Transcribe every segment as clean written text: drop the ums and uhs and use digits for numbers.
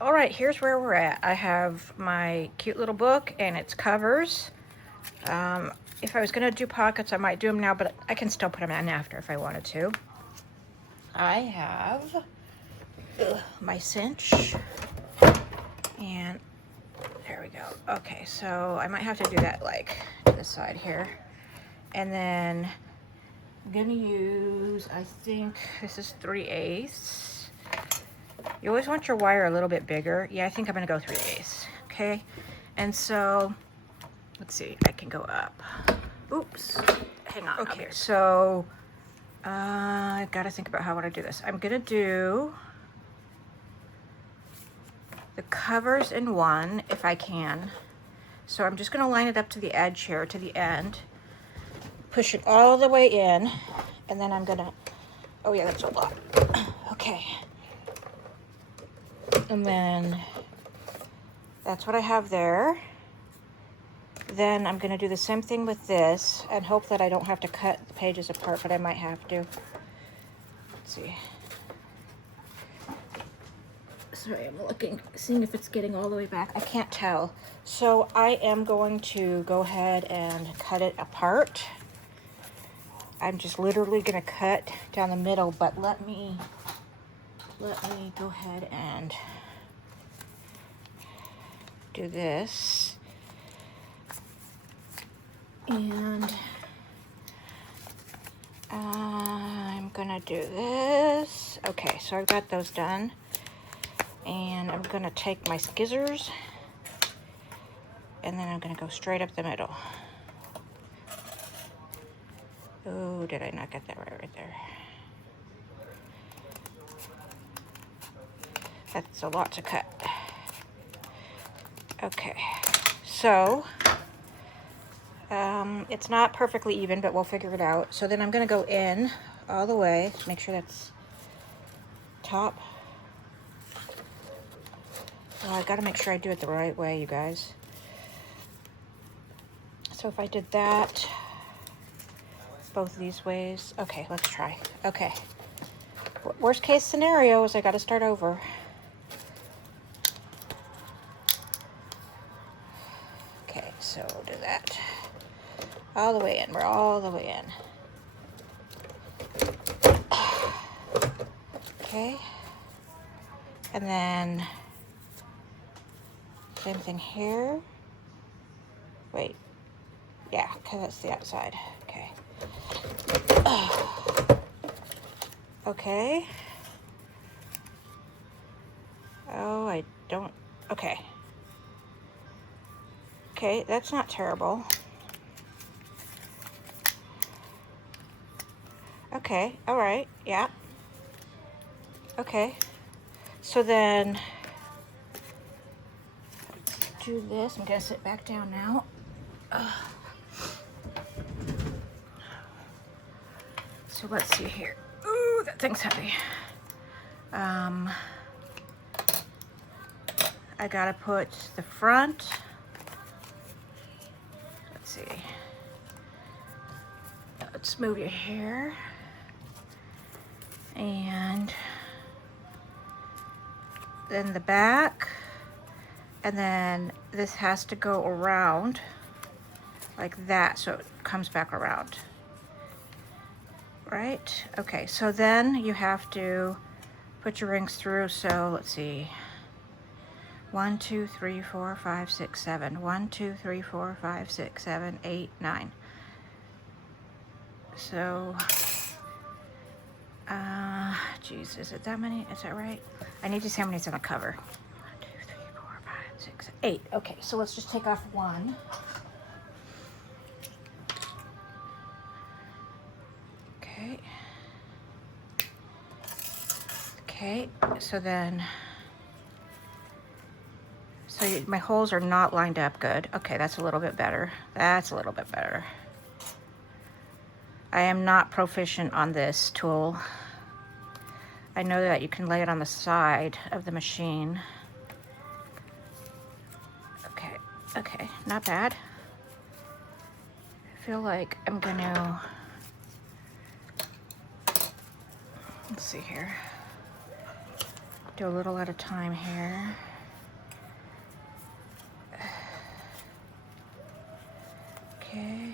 All right, here's where we're at. I have my cute little book and its covers. If I was gonna do pockets, I might do them now, but I can still put them in after if I wanted to. I have my cinch, and there we go. Okay, so I might have to do that like to the side here. And then I'm gonna use, I think this is 3/8. You always want your wire a little bit bigger. Yeah, I think I'm gonna go 3/8, okay? And so, let's see, I can go up. Oops, hang on. Okay, so I've gotta think about how I wanna do this. I'm gonna do the covers in one, if I can. So I'm just gonna line it up to the edge here, to the end, push it all the way in, and then I'm gonna, oh yeah, that's a lot. Okay. And then that's what I have there. Then I'm gonna do the same thing with this and hope that I don't have to cut the pages apart, but I might have to. Let's see. Sorry, I'm looking, seeing if it's getting all the way back. I can't tell. So I am going to go ahead and cut it apart. I'm just literally gonna cut down the middle, but let me go ahead and do this. And I'm gonna do this. Okay, so I've got those done. And I'm gonna take my scissors and then I'm gonna go straight up the middle. Oh, did I not get that right there? That's a lot to cut. Okay, so it's not perfectly even, but we'll figure it out. So then I'm gonna go in all the way, make sure that's top. Oh, I gotta make sure I do it the right way, you guys. So if I did that both these ways, okay, let's try. Okay, worst case scenario is I gotta start over. Okay, so we'll do that all the way in. We're all the way in. Okay, and then same thing here. Wait, yeah, because that's the outside. Okay. Okay. Oh, I don't, okay. Okay, that's not terrible. Okay, all right, yeah. Okay, so then do this. I'm gonna sit back down now. So let's see here. Ooh, that thing's heavy. I gotta put the front. Let's see. Let's move your hair. And then the back. And then this has to go around like that so it comes back around. Right? Okay, so then you have to put your rings through. So let's see. 1, 2, 3, 4, 5, 6, 7. 1, 2, 3, 4, 5, 6, 7, 8, 9. So, geez, is it that many? Is that right? I need to see how many's on the cover. 1, 2, 3, 4, 5, 6, 8. Okay, so let's just take off one. Okay. Okay, so then, my holes are not lined up good. Okay, that's a little bit better. That's a little bit better. I am not proficient on this tool. I know that you can lay it on the side of the machine. Okay, okay, not bad. I feel like I'm gonna, let's see here. Do a little at a time here. Okay.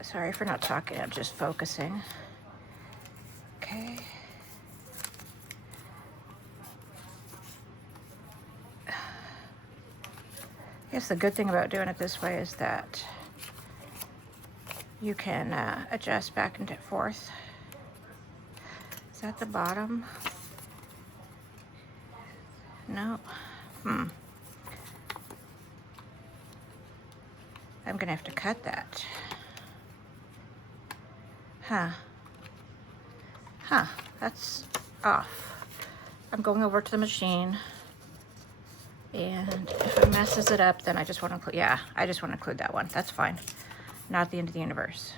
Sorry for not talking, I'm just focusing. Okay. I guess the good thing about doing it this way is that you can adjust back and forth. Is that the bottom? No. I'm gonna have to cut that. Huh, that's off. I'm going over to the machine, and if it messes it up, then I just want to include, yeah, I just want to include that one. That's fine. Not the end of the universe.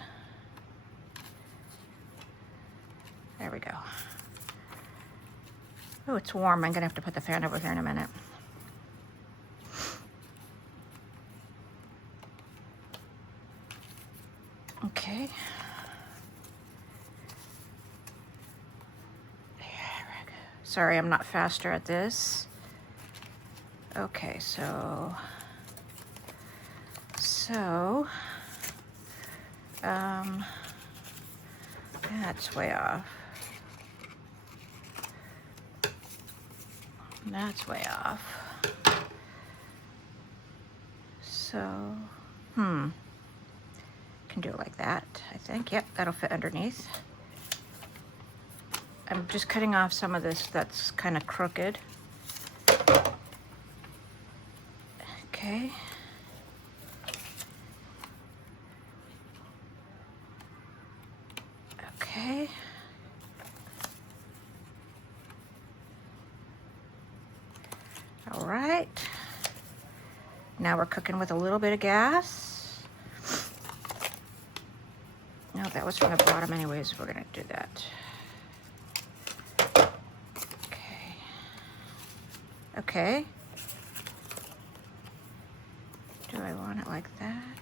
There we go. Oh, it's warm. I'm gonna have to put the fan over here in a minute. Okay. Sorry, I'm not faster at this. Okay, so that's way off. That's way off. So, can do it like that, I think. Yep, that'll fit underneath. I'm just cutting off some of this that's kind of crooked. Okay. Okay. All right. Now we're cooking with a little bit of gas. No, that was from the bottom anyways. We're gonna do that. Okay. Okay. Do I want it like that?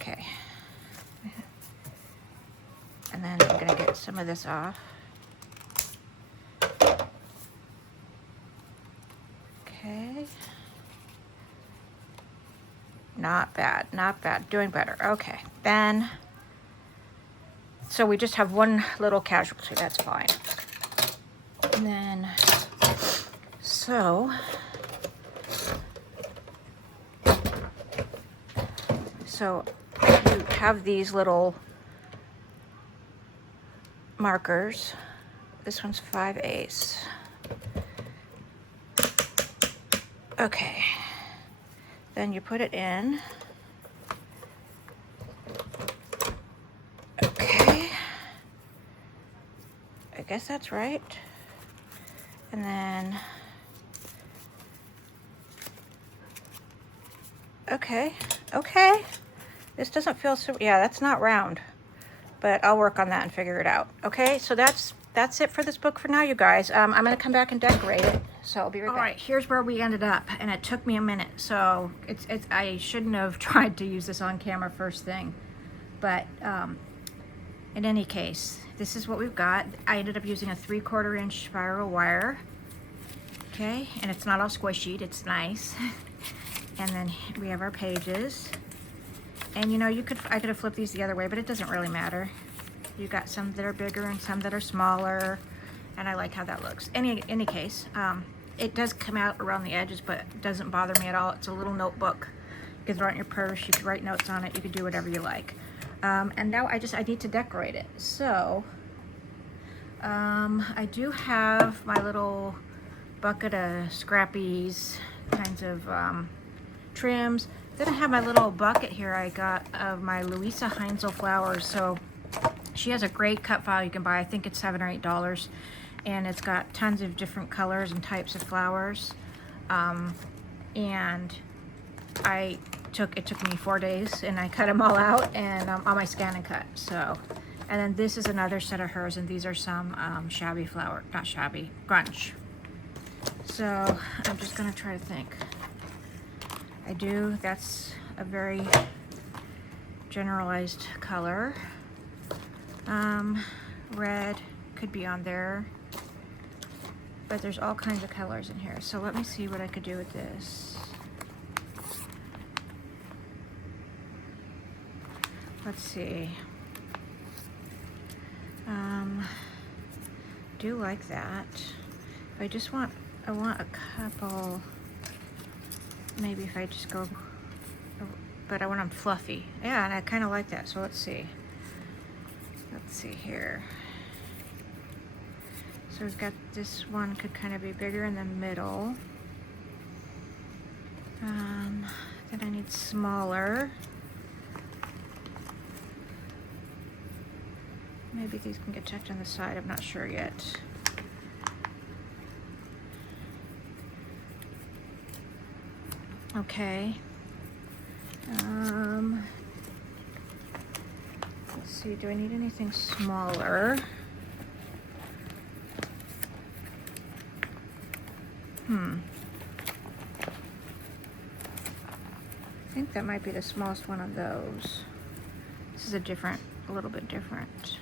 Okay. And then I'm gonna get some of this off. Okay. Not bad, not bad. Doing better. Okay, then. So we just have one little casualty. That's fine. And then, so you have these little markers. This one's 5/8. Okay. Then you put it in. Okay. I guess that's right. And then, okay. This doesn't feel so, yeah, that's not round, but I'll work on that and figure it out. Okay, so that's it for this book for now, you guys. I'm gonna come back and decorate it, so I'll be right back. All right, here's where we ended up, and it took me a minute, so I shouldn't have tried to use this on camera first thing, but in any case, this is what we've got. I ended up using a 3/4 inch spiral wire, okay, and it's not all squishy, it's nice. And then we have our pages, and you know, I could have flipped these the other way, but it doesn't really matter. You got some that are bigger and some that are smaller, and I like how that looks. Any case, it does come out around the edges, but it doesn't bother me at all. It's a little notebook. You can throw it in your purse, you can write notes on it, you can do whatever you like. And now I need to decorate it. So I do have my little bucket of Scrappy's kinds of trims. Then I have my little bucket here I got of my Louisa Heinzel flowers. So she has a great cut file you can buy. I think it's $7 or $8, and it's got tons of different colors and types of flowers. And it took me 4 days, and I cut them all out and on my Scan and Cut. So, and then this is another set of hers, and these are some shabby flower, not shabby, grunge. So I'm just gonna try to think. That's a very generalized color. Red could be on there, but there's all kinds of colors in here. So let me see what I could do with this. Let's see. Do like that. If I just want, I want a couple, maybe if I just go, but I want them fluffy. Yeah, and I kind of like that, so let's see. Let's see here. So we've got this one could kind of be bigger in the middle. Then I need smaller. Maybe these can get tucked on the side, I'm not sure yet. Okay. Let's see, do I need anything smaller? I think that might be the smallest one of those. This is a little bit different.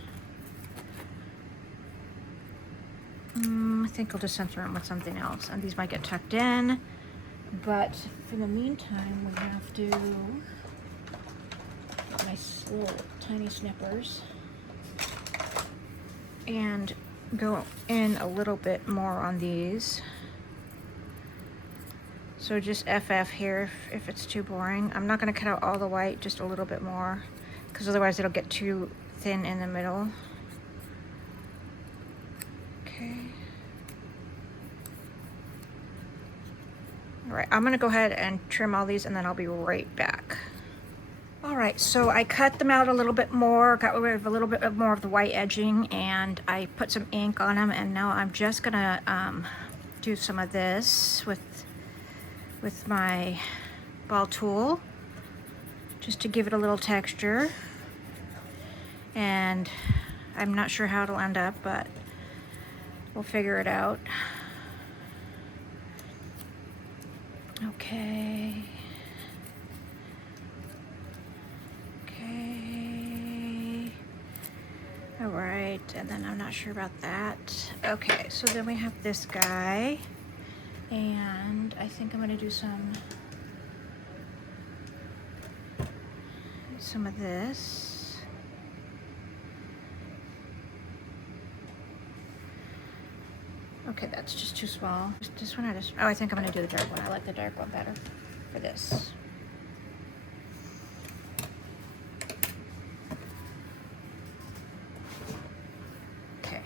I think I'll just center them with something else. And these might get tucked in, but for the meantime, we have to get my little tiny snippers and go in a little bit more on these. So just FF here if it's too boring. I'm not going to cut out all the white, just a little bit more, because otherwise it'll get too thin in the middle. Okay. All right, I'm going to go ahead and trim all these and then I'll be right back. All right, so I cut them out a little bit more, got rid of a little bit more of the white edging, and I put some ink on them, and now I'm just going to do some of this with my ball tool, just to give it a little texture. And I'm not sure how it'll end up, but we'll figure it out. Okay. Okay. All right, and then I'm not sure about that. Okay, so then we have this guy, and I think I'm gonna do some of this. Okay, that's just too small. This one I think I'm gonna do the dark one. I like the dark one better for this. Okay.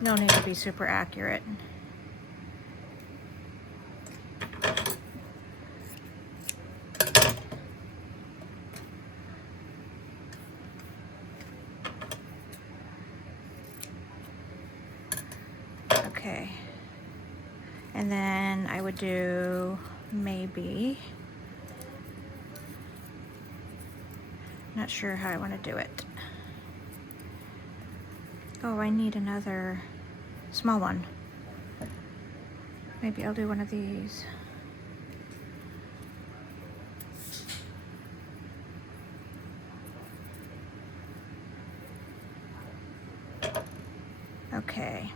No need to be super accurate. Okay. And then I would do maybe, not sure how I want to do it. Oh, I need another small one. Maybe I'll do one of these. Okay.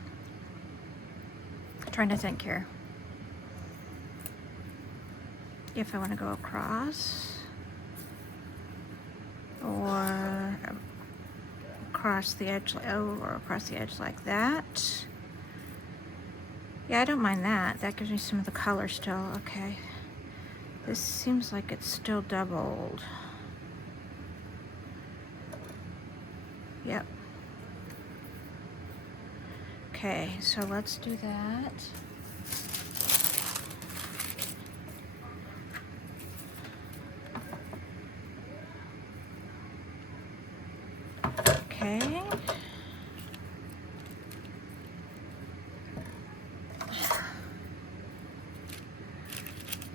Trying to think here. If I want to go across or across the edge, or across the edge like that. Yeah, I don't mind that. That gives me some of the color still. Okay. This seems like it's still doubled. Yep. Okay, so let's do that. Okay.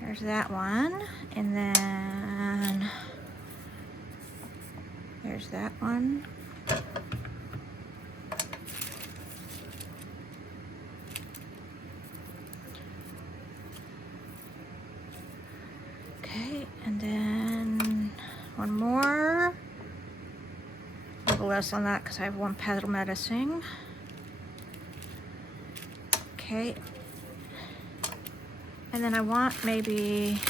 There's that one, and then there's that one. Okay, and then one more. A little less on that because I have one petal missing. Okay. And then I want maybe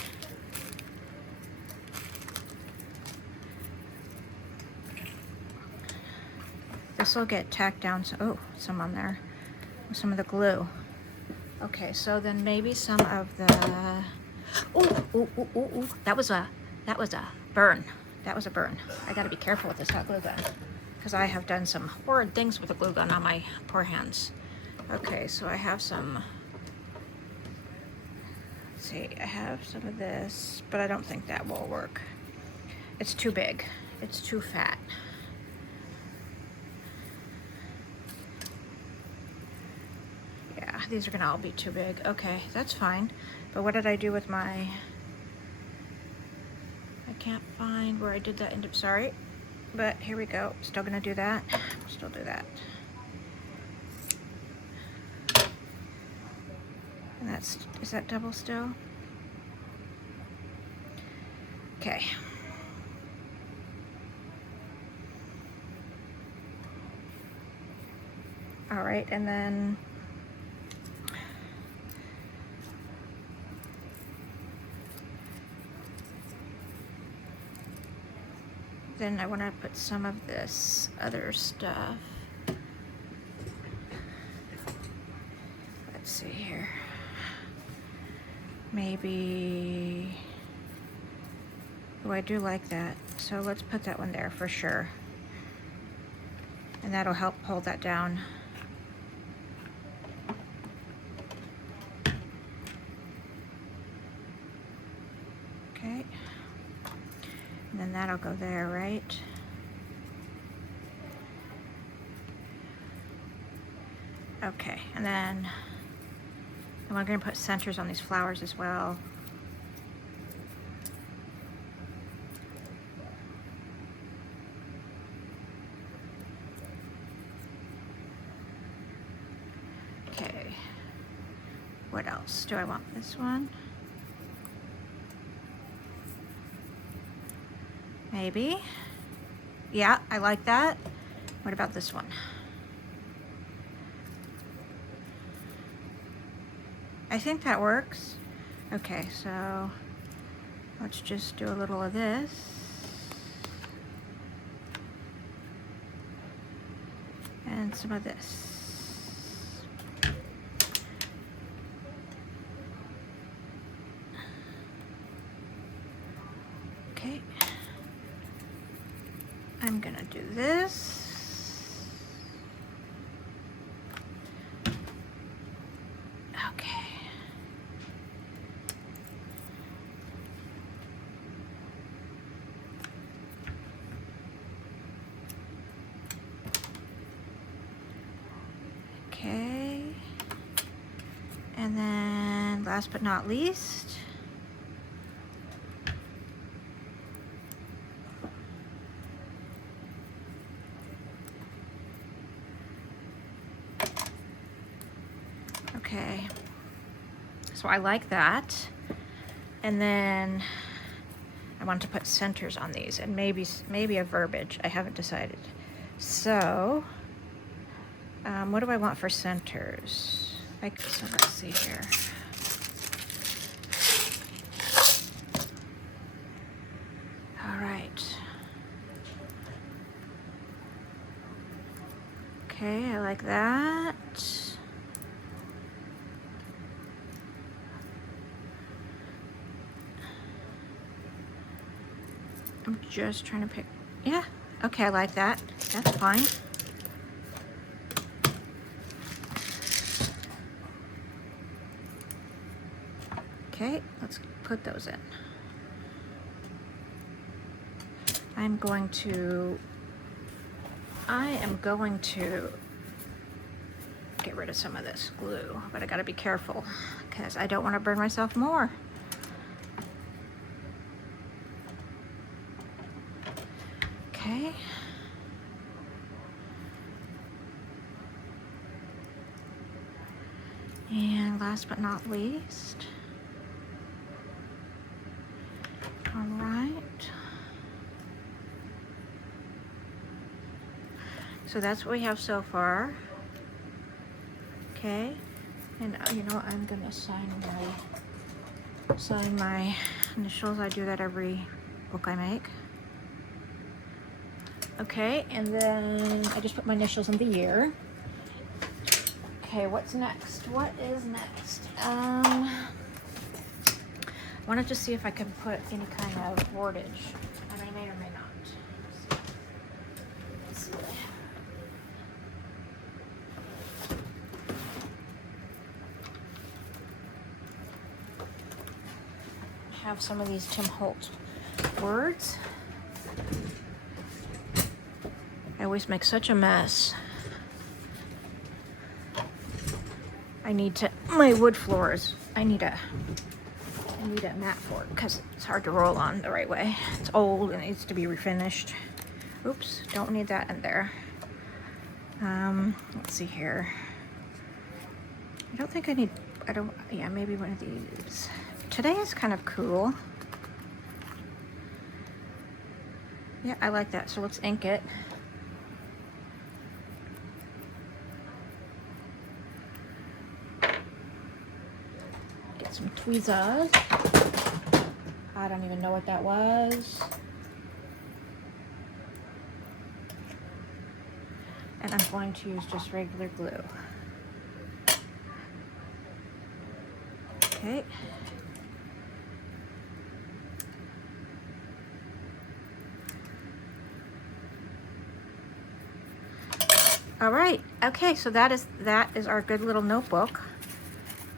this will get tacked down. So, oh, some on there. Some of the glue. Okay, so then maybe some of the. Oh! That was a burn. That was a burn. I got to be careful with this hot glue gun because I have done some horrid things with the glue gun on my poor hands. Okay, so I have some. Let's see, I have some of this, but I don't think that will work. It's too big. It's too fat. Yeah, these are gonna all be too big. Okay, that's fine. But what did I do with my... I can't find where I did that end up, sorry. But here we go, still gonna do that. Still do that. And that's, is that double still? Okay. All right, and then I want to put some of this other stuff. Let's see here. Maybe, oh, I do like that. So let's put that one there for sure. And that'll help hold that down. Okay. And then that'll go there, right? Okay, and then I'm going to put centers on these flowers as well. Okay, what else do I want? This one? Maybe. Yeah, I like that. What about this one? I think that works. Okay, so let's just do a little of this. And some of this. Okay. I'm gonna do this. Okay. Okay. And then last but not least, okay, so I like that. And then I want to put centers on these and maybe a verbiage. I haven't decided. So what do I want for centers? So let's see here. All right. Okay, I like that. I'm just trying to pick, yeah, okay, I like that. That's fine. Okay, let's put those in. I am going to get rid of some of this glue, but I gotta be careful because I don't want to burn myself more. Okay. And last but not least, All right. So that's what we have so far. Okay. And you know, I'm gonna sign my initials. I do that every book I make. Okay, and then I just put my initials in the year. Okay, what's next? What is next? I wanted to see if I could put any kind of wordage, and I may or may not. Let's see. I have some of these Tim Holtz words. I always make such a mess. My wood floors, I need a mat for it because it's hard to roll on the right way. It's old and it needs to be refinished. Oops, don't need that in there. Let's see here. I don't think I need, yeah, maybe one of these. Today is kind of cool. Yeah, I like that. So let's ink it. Get some tweezers. I don't even know what that was. And I'm going to use just regular glue. Okay. All right. Okay, so that is our good little notebook.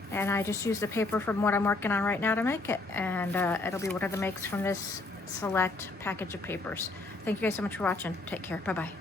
And I just used the paper from what I'm working on right now to make it. And it'll be one of the makes from this select package of papers. Thank you guys so much for watching. Take care. Bye-bye.